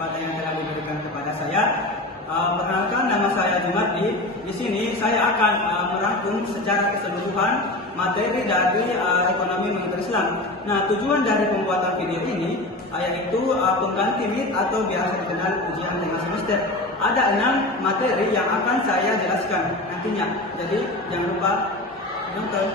kesempatan yang telah diberikan kepada saya. Perkenalkan, nama saya Jumardi. Di sini saya akan merangkum secara keseluruhan materi dari ekonomi moneter Islam. Nah, tujuan dari pembuatan video ini yaitu pengganti MIT atau biasa dikenal ujian tengah semester. Ada 6 materi yang akan saya jelaskan nantinya. Jadi jangan lupa nonton.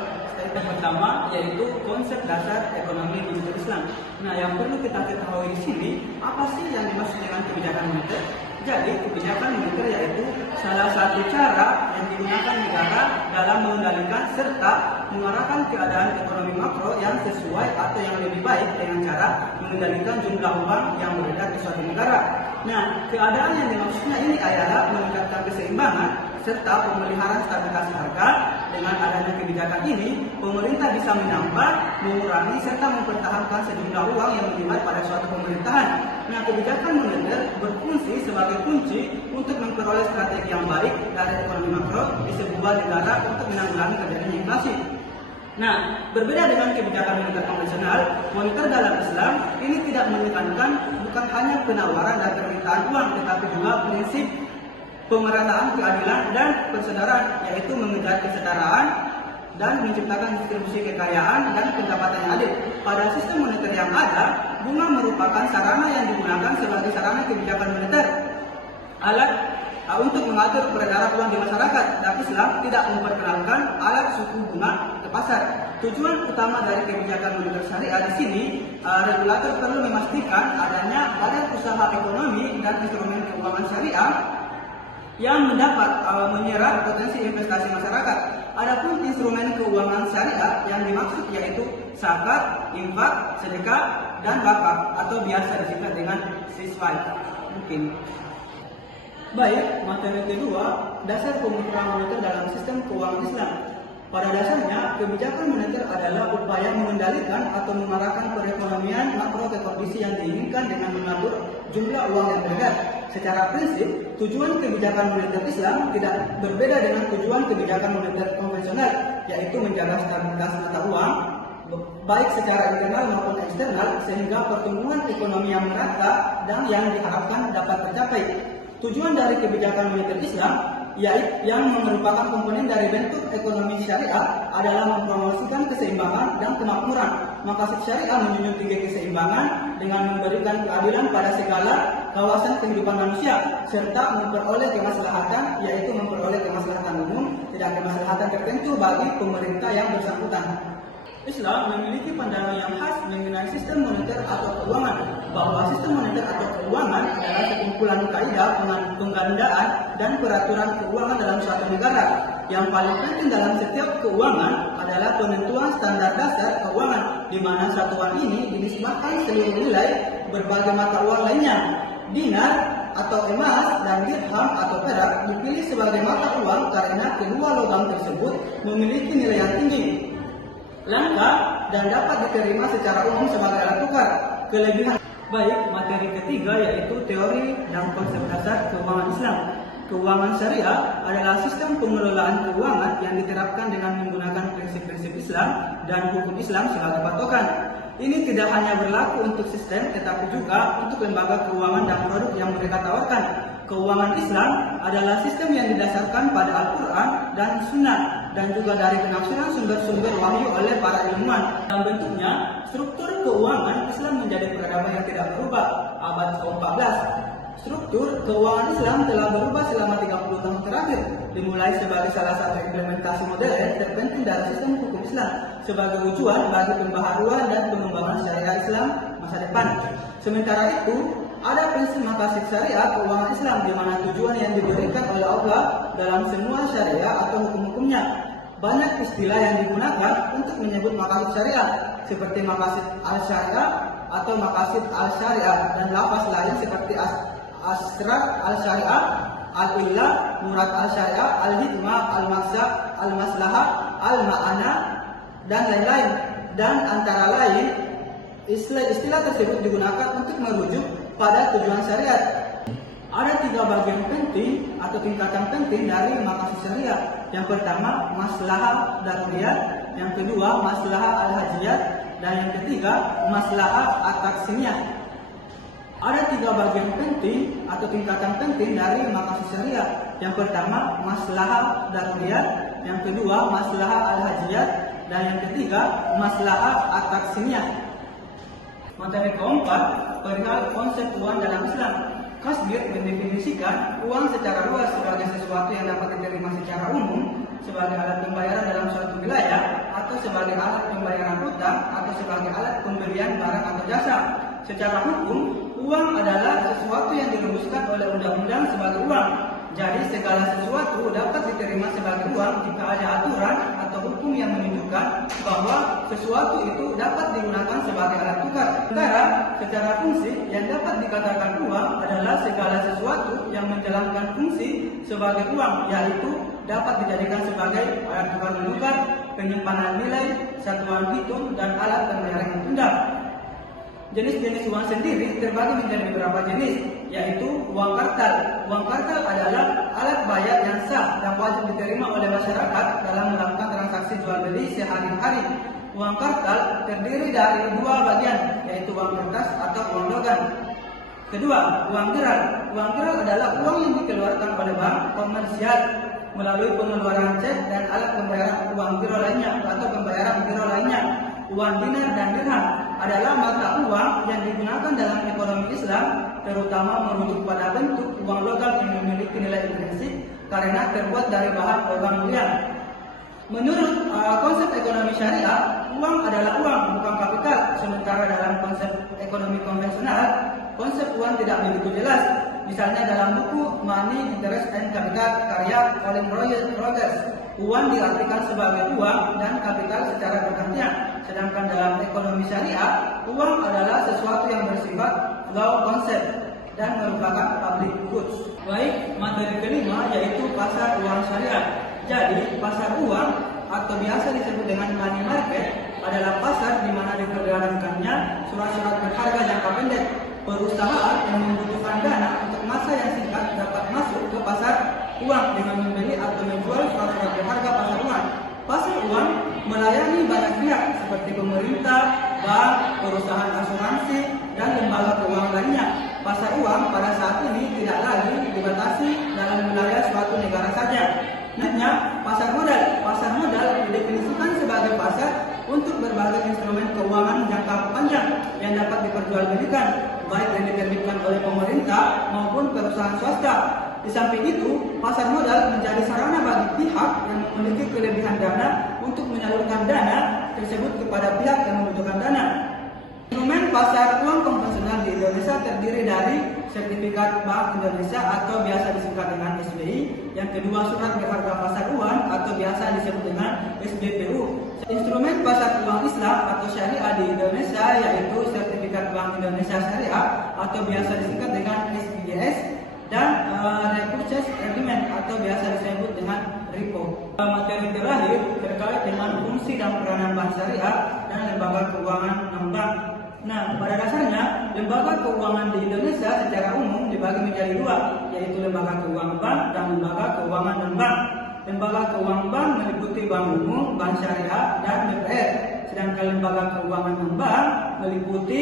Yang pertama yaitu konsep dasar ekonomi moneter Islam. Nah, yang perlu kita ketahui di sini, apa sih yang dimaksud dengan kebijakan moneter? Jadi, kebijakan moneter yaitu salah satu cara yang digunakan negara dalam mengendalikan serta mengarahkan keadaan ekonomi makro yang sesuai atau yang lebih baik dengan cara mengendalikan jumlah uang yang beredar di suatu negara. Nah, keadaan yang dimaksudnya ini adalah meningkatkan keseimbangan serta pemeliharaan stabilitas harga. Dengan adanya kebijakan ini, pemerintah bisa menambah, mengurangi, serta mempertahankan sejumlah uang yang melibat pada suatu pemerintahan. Nah, kebijakan moneter berfungsi sebagai kunci untuk memperoleh strategi yang baik dari ekonomi makro di sebuah negara untuk menanggulangi terjadinya inflasi. Nah, berbeda dengan kebijakan moneter konvensional, moneter dalam Islam ini tidak menekankan bukan hanya penawaran dan permintaan uang, tetapi juga prinsip pemerataan keadilan dan persaudaraan, yaitu mengejar kesetaraan dan menciptakan distribusi kekayaan dan pendapatan yang adil. Pada sistem moneter yang ada, bunga merupakan sarana yang digunakan sebagai sarana kebijakan moneter, alat untuk mengatur peredaran uang di masyarakat, dan Islam tidak memperkenalkan alat suku bunga ke pasar. Tujuan utama dari kebijakan moneter syariah di sini, regulator perlu memastikan adanya badan usaha ekonomi dan instrumen keuangan syariah yang mendapat menyerap potensi investasi masyarakat. Adapun instrumen keuangan syariah yang dimaksud yaitu zakat, infak, sedekah, dan wakaf atau biasa disingkat dengan siswai. Mungkin. Baik, materi kedua, dasar pemikiran moneter dalam sistem keuangan Islam. Pada dasarnya, kebijakan moneter adalah upaya mengendalikan atau mengarahkan perekonomian makro ke kondisi yang diinginkan dengan mengatur jumlah uang yang beredar. Secara prinsip, tujuan kebijakan moneter Islam tidak berbeda dengan tujuan kebijakan moneter konvensional, yaitu menjaga stabilitas mata uang, baik secara internal maupun eksternal, sehingga pertumbuhan ekonomi yang merata dan yang diharapkan dapat tercapai. Tujuan dari kebijakan moneter Islam yang merupakan komponen dari bentuk ekonomi syariah adalah mempromosikan keseimbangan dan kemakmuran. Maqasid syariah menjunjung tinggi keseimbangan dengan memberikan keadilan pada segala kawasan kehidupan manusia serta memperoleh kemaslahatan, yaitu memperoleh kemaslahatan umum, tidak kemaslahatan tertentu bagi pemerintah yang bersangkutan. Islam memiliki pandangan yang khas mengenai sistem moneter atau keuangan, bahwa sistem moneter atau keuangan adalah sekumpulan kaidah penggandaan dan peraturan keuangan dalam suatu negara. Yang paling penting dalam setiap keuangan adalah penentuan standar dasar keuangan, di mana satuan ini dinisbahkan seluruh nilai berbagai mata uang lainnya. Dinar atau emas dan dirham atau perak dipilih sebagai mata uang karena kedua logam tersebut memiliki nilai yang tinggi, langka, dan dapat diterima secara umum sebagai alat tukar. Kelebihan. Baik, materi ketiga yaitu teori dan konsep dasar keuangan Islam. Keuangan syariah adalah sistem pengelolaan keuangan yang diterapkan dengan menggunakan prinsip-prinsip Islam dan hukum Islam sebagai patokan. Ini tidak hanya berlaku untuk sistem, tetapi juga untuk lembaga keuangan dan produk yang mereka tawarkan. Keuangan Islam adalah sistem yang didasarkan pada Al-Quran dan Sunnah, dan juga dari penafsiran sumber-sumber wahyu oleh para ilmuwan. Dalam bentuknya, struktur keuangan Islam menjadi peradaban yang tidak berubah abad ke-14. Struktur keuangan Islam telah berubah selama 30 tahun terakhir, dimulai sebagai salah satu implementasi modern terpenting dari sistem hukum Islam sebagai tujuan bagi pembaharuan dan pengembangan syariah Islam masa depan. Sementara itu, ada prinsip maqasid syariah keuangan Islam, di mana tujuan yang diberikan oleh Allah dalam semua syariah atau hukum-hukumnya. Banyak istilah yang digunakan untuk menyebut maqasid syariah, seperti maqasid al-syariah atau maqasid al-syariah, dan lafaz lain seperti asrar al-syariah, al-illah, murad al-syariah, al-hikmah, al-maqsad, al-maslahah, al-ma'ana, dan lain-lain. Dan antara lain, istilah tersebut digunakan untuk merujuk pada tujuan syariat. Ada 3 bagian penting atau tingkatan penting dari maqasid syariah. Yang pertama, maslahah daruriyat, yang kedua, maslahah al-hajiyat, dan yang ketiga, maslahah at-taqsimiyah. Ada 3 bagian penting atau tingkatan penting dari makasih syariah. Yang pertama, maslahah daruriyat, yang kedua, maslahah al-hajiyat, dan yang ketiga, maslahah at-taksiniyah. Materi keempat, perihal konsep uang dalam Islam. Kasbir mendefinisikan uang secara luas sebagai sesuatu yang dapat diterima secara umum, sebagai alat pembayaran dalam suatu wilayah, atau sebagai alat pembayaran hutang, atau sebagai alat pembelian barang atau jasa. Secara hukum, uang adalah sesuatu yang dirumuskan oleh undang-undang sebagai uang. Jadi segala sesuatu dapat diterima sebagai uang jika ada aturan atau hukum yang menunjukkan bahwa sesuatu itu dapat digunakan sebagai alat tukar. Secara fungsi yang dapat dikatakan uang adalah segala sesuatu yang menjalankan fungsi sebagai uang, yaitu dapat dijadikan sebagai alat tukar menukar, penyimpanan nilai, satuan hitung, dan alat pembayaran tunda. Jenis-jenis uang sendiri terbagi menjadi beberapa jenis, yaitu uang kartal. Uang kartal adalah alat bayar yang sah dan wajib diterima oleh masyarakat dalam melakukan transaksi jual beli sehari-hari. Uang kartal terdiri dari 2 bagian, yaitu uang kertas atau uang logam. Kedua, uang gerak. Uang gerak adalah uang yang dikeluarkan oleh bank komersial melalui pengeluaran cek dan alat pembayaran uang giro lainnya atau pembayaran giro lainnya. Uang dinar dan dirham adalah mata uang yang digunakan dalam ekonomi Islam, terutama merujuk pada bentuk uang logam yang memiliki nilai intrinsik karena terbuat dari bahan logam mulia. Menurut konsep ekonomi syariah, uang adalah uang, bukan kapital. Sementara dalam konsep ekonomi konvensional, konsep uang tidak begitu jelas. Misalnya dalam buku Money, Interest and Capital karya Colin Rogers, uang diartikan sebagai uang dan kapital secara bergantian. Sedangkan dalam ekonomi syariah, uang adalah sesuatu yang bersifat flow concept dan merupakan public goods. Baik, materi kelima yaitu pasar uang syariah. Jadi, pasar uang atau biasa disebut dengan money market adalah pasar di mana diperdagangkannya surat-surat berharga jangka pendek. Perusahaan yang membutuhkan dana untuk masa yang singkat dapat masuk ke pasar uang dengan membeli atau menjual surat-surat berharga pasar uang. Pasar uang melayani banyak pihak seperti pemerintah, bank, perusahaan asuransi, dan lembaga keuangan lainnya. Pasar uang pada saat ini tidak lagi dibatasi dalam wilayah suatu negara saja. Selanjutnya, pasar modal. Pasar modal didefinisikan sebagai pasar untuk berbagai instrumen keuangan jangka panjang yang dapat diperjualbelikan, baik yang diterbitkan oleh pemerintah maupun perusahaan swasta. Di samping itu, pasar modal menjadi sarana bagi pihak yang memiliki kelebihan dana untuk menyalurkan dana tersebut kepada pihak yang membutuhkan dana. Instrumen pasar uang konvensional di Indonesia terdiri dari sertifikat Bank Indonesia atau biasa disingkat dengan SBI, yang kedua surat berharga pasar uang atau biasa disebut dengan SBPU. Instrumen pasar uang Islam atau syariah di Indonesia yaitu sertifikat Bank Indonesia Syariah atau biasa disingkat dengan SBDS, dan repurchase agreement atau biasa disebut dengan repo. Materi terakhir terkait dengan fungsi dan peranan bank syariah dan lembaga keuangan non-bank. Nah, pada dasarnya lembaga keuangan di Indonesia secara umum dibagi menjadi 2, yaitu lembaga keuangan bank dan lembaga keuangan non-bank. Lembaga keuangan bank meliputi bank umum, bank syariah, dan BPR. Sedangkan lembaga keuangan non-bank meliputi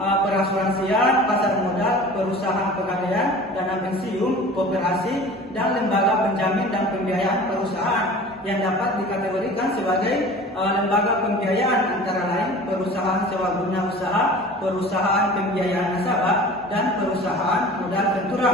perasuransian, pasar modal, perusahaan pegadaian, dana pensiun, koperasi, dan lembaga penjamin dan pembiayaan perusahaan yang dapat dikategorikan sebagai lembaga pembiayaan antara lain perusahaan sewa guna usaha, perusahaan pembiayaan nasabah, dan perusahaan modal ventura.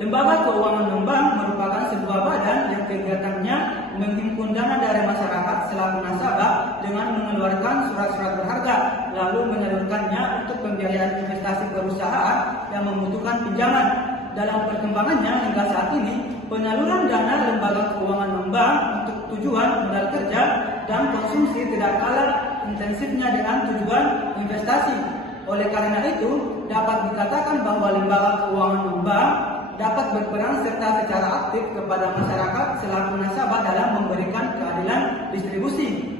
Lembaga keuangan non-bank merupakan sebuah badan yang kegiatannya menghimpun dana dari masyarakat selaku nasabah dengan mengeluarkan surat-surat berharga, lalu menyalurkannya untuk pembiayaan investasi perusahaan yang membutuhkan pinjaman. Dalam perkembangannya hingga saat ini, penyaluran dana lembaga keuangan non-bank untuk tujuan modal kerja dan konsumsi tidak kalah intensifnya dengan tujuan investasi. Oleh karena itu, dapat dikatakan bahwa lembaga keuangan non-bank dapat berperan serta secara aktif kepada masyarakat selaku nasabah dalam memberikan keadilan distribusi.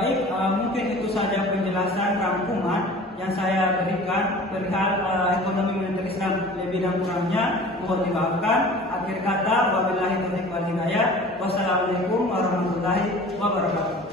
Baik, mungkin itu saja penjelasan rangkuman yang saya berikan perihal ekonomi moneter Islam. Lebih dan kurangnya mohon dimaafkan. Akhir kata, wabillahi taufiq wal hidayah. Wassalamualaikum warahmatullahi wabarakatuh.